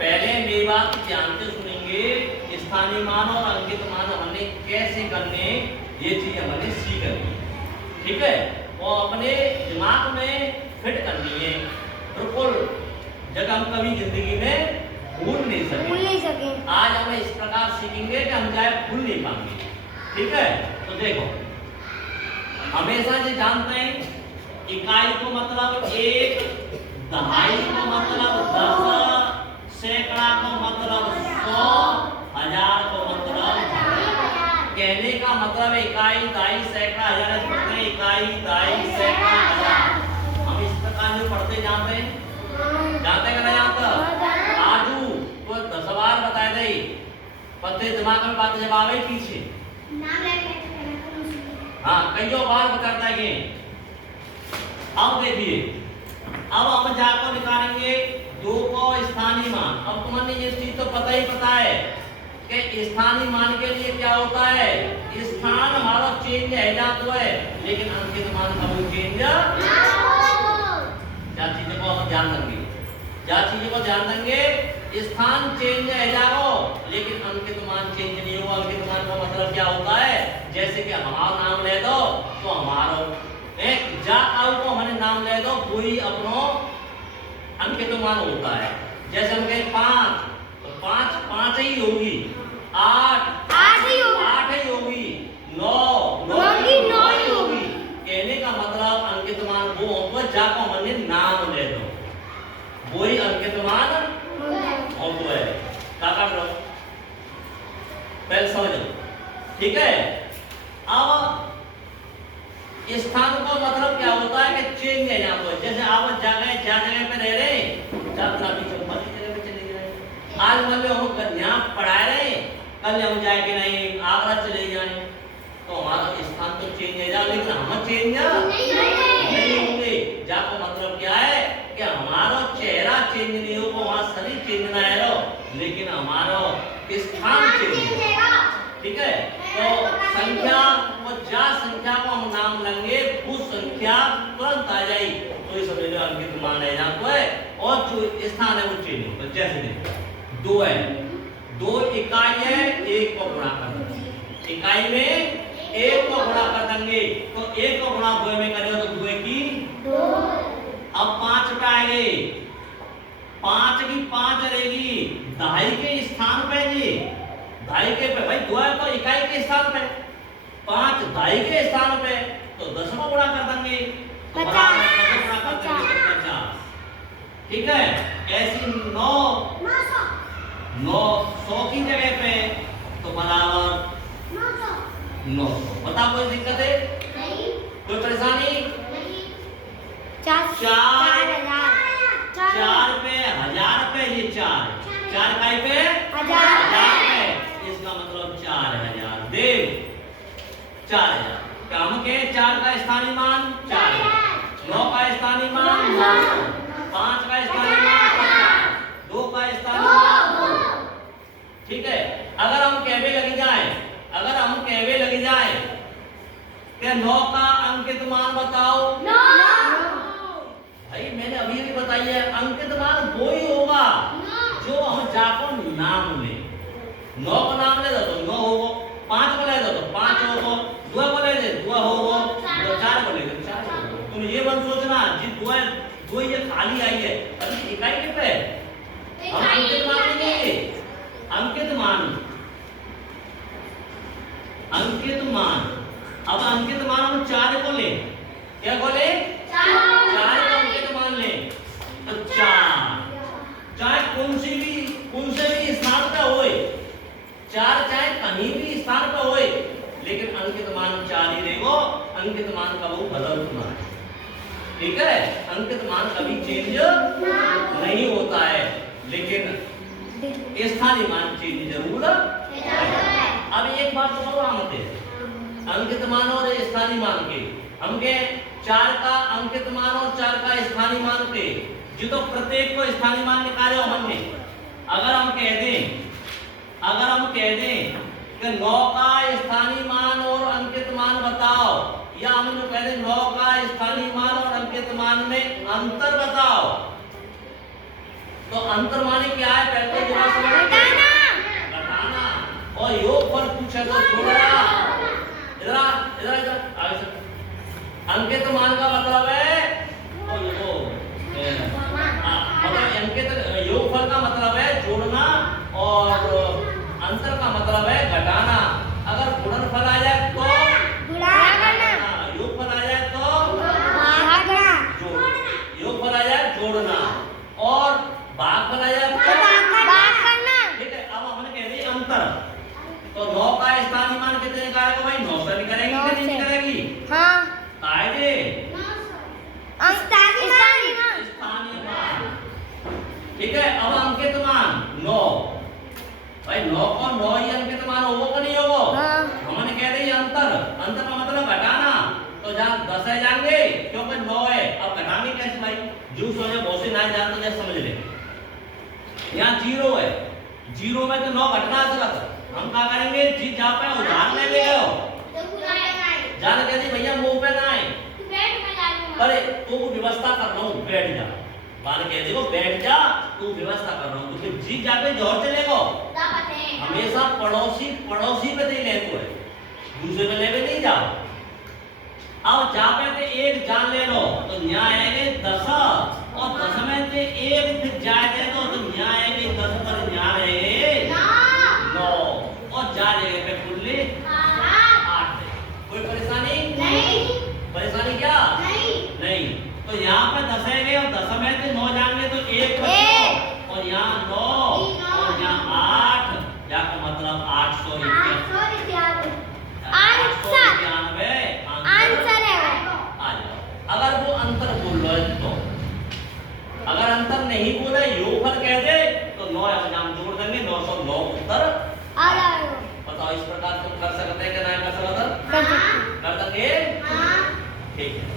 पहले मेरी बात ध्यान से सुनेंगे। स्थानीय मान और अंकित मान हमने कैसे करने, ये चीज हमने सीखनी, ठीक है, और अपने दिमाग में फिट करनी है बिल्कुल, जब हम कभी जिंदगी में भूल नहीं सके। आज हम इस प्रकार सीखेंगे कि हम चाहे भूल नहीं पाएंगे, ठीक है। तो देखो, हमेशा ये जानते हैं इकाई को मतलब एक, दहाई को मतलब 10, सैकड़ा को मतलब 100, हजार को मतलब, कहने का मतलब इकाई, दहाई, सैकड़ा, हजार, इकाई, दहाई, सैकड़ा, हजार। हम इस प्रकार जो पढ़ते जाते हैं, जानते कि नहीं जानते? आजू तो 10 बार बताए दे, पत्ते दिमाग में बात जब आवे पीछे, हाँ कईयों बार बताता है कि। अब देखिए, अब हम जाकर निकालेंगे 2 को स्थानीय मान। अब तुम्हें ये चीज तो पता ही पता है कि स्थानीय मान के लिए क्या होता है, स्थान हमारा चेंज है जाता है, लेकिन अंकित मान का वो चेंज क्या चीजों को हम ध्यान देंगे, क्या चीजों को ध्यान देंगे, स्थान चेंज है जाओ, लेकिन अंकित मान चेंज नहीं होगा। अंकित मान का मतलब क्या होता है, जैसे कि हमारा नाम ले दो तो हमारा एक जा आउ को हमने नाम ले दो, कोई अपनो अंकित मान होता है। जैसे हम कहें 5 तो 5 5 ही होगी, 8 8 ही होगी, 9 ही होगी। कहने का मतलब अंकित मान वो होगा जा को हमने नाम ले दो, वही अंकित मान होता है। क्या कर रहे हो, पहले समझ लो, ठीक है। अब स्थान को मतलब क्या होता है कि चेंज है यहाँ पर, जैसे आप जगह पे रह रहे हैं, जगह पे चले गए, आज मान लो हम यहाँ पढ़ा रहे, कल हम जाए कि नहीं आगरा चले जाए, तो हमारा स्थान तो चेंज है जा, लेकिन हम चेंज नहीं होंगे। जाको मतलब क्या है कि हमारा चेहरा चेंज नहीं होगा, वहाँ शरीर चेंज ना है, लेकिन हमारा स्थान चेंज है, ठीक है। तो संख्या और जा संख्या को हम नाम लेंगे, वो संख्या तुरंत आ जाएगी, तो ये समझ लो अंकित मान है यहाँ तो है, और जो स्थान है वो चेंज होगा। जैसे देखो 2 है, 2 इकाई है, 1 को गुणा कर देंगे, इकाई में 1 को गुणा कर देंगे, तो 1 को गुणा 2 में करें तो 2 की 2। अब 5 पे आएंगे, 5 की 5 रहेगी, दहाई के स्थान पे जी, दहाई के पे भाई 2 है तो इकाई के स्थान पे, 5 दहाई के स्थान पे, तो 10 को गुणा कर देंगे, 50, ठीक है। ऐसी 9 100 की जगह पे तो बराबर 900। बता कोई दिक्कत है, कोई परेशानी? 4 पे 1000 पे, ये 4 इकाई पे 1000 पे, इसका मतलब 4000 देव 4000। काम के 4 का स्थानीय मान 4, 9 का स्थानीय मान 5 का स्थानीय मान 2 का स्थानीय मान, ठीक है। अगर हम कहवे लगी जाए कि 9 का अंकित मान बताओ, भाई मैंने अभी भी बताई है, अंकित मान वो ही होगा जो हम जाको नाम ले, 9 को नाम ले दो तो 9 होगा, 5 को ले दो तो 5 होगा, 2 को ले दे 2 होगा, 4 को ले दो 4 होगा। तुम ये मत सोचना जी 2 ये खाली आई है, अभी इकाई के पे हम अंकित मान लेंगे, अंकित मान अब अंकित मान हम 4 को ले, क्या को ले 4 को अंकित मान ले, तो 4 चाहे कौन से भी स्थान पे होए, 4 चाहे कहीं भी स्थान पे होए, लेकिन अंकित मान 4 ही रहेगा। अंकित मान का वो बदलता है, ठीक है। अंकित मान कभी चेंज नहीं होता है, लेकिन स्थानीय मान चेंज जरूर है। अब एक बात तो बताओ हम अंकित मान और स्थानीय मान के, हमके 4 का अंकित मान और 4 का स्थानीय मान के, जो तो प्रत्येक को स्थानीय मान निकाले हो हमने। अगर हम कह दें कि 9 का स्थानीय मान और अंकित मान बताओ, या हम जो कह दें 9 का स्थानीय मान और अंकित मान में अंतर बताओ, तो अंतर माने क्या है? पहले तो जरा समझ घटाना। और योगफल पूछे तो जोड़ना। इधर आगे से। अंकित मान का मतलब है मतलब अंकित योगफल का मतलब है जोड़ना और अंतर का मतलब है घटाना। अगर गुणनफल आ जाए तो योगफल आ जाए तो योगफल आ जाए जोड़ना और भागफल आ जाए तो ठीक है। अब हमने कह दिया अंतर, तो 9 का स्थानीय मान कितने निकालेगा भाई? 9 से निकालेगी कि नहीं निकालेगी? कायदे स्थानीय मान ठीक है। अब अंकित मान 9 भाई 9 को 9 ही अंकित मान होगा कि नहीं होगा? हमने कह दिया अंतर, अंतर का मतलब घटाना। तो जहाँ 10 है जाएंगे क्योंकि 9 है। अब घटाएंगे कैसे भाई? जूस हो जाए बहुत से ना जानते जैसे समझ ले। यहाँ 0 है, 0 में तो 9 घटना सकता। हम क्या करेंगे? जी जहाँ पे उदाहरण लेंगे जान कहती भैया मुंह पे ना आए अरे तू व्यवस्था कर रहा हूँ बैठ जा। बाल कह देखो बैठ जा तू व्यवस्था कर रहा हूँ। तो जी जाके जोर चलेगो हमेशा पड़ोसी पे दे ले तो है दूसरे पे लेवे नहीं जाओ। अब जहाँ पे एक जान ले लो तो न्याय आएंगे 10 और 10 में से एक फिर जाए दे दो तो न्याय आएंगे 10 पर न्याय आएंगे 9 और जा जगह पे खुले 8। कोई परेशानी नहीं? परेशानी क्या नहीं। तो यहाँ पे 10 आएंगे और 10 में से 9 जाएंगे तो 1 और यहाँ 9 और यहाँ 8 या का मतलब 891 आंसर है। अगर वो अंतर बोल रहे तो अगर अंतर नहीं बोले योगफल कह दे तो 9 नाम जोड़ देंगे 909 उत्तर आ जाएगा। बताओ इस प्रकार तुम कर सकते हैं कि नहीं कर सकते? कर देंगे ठीक है।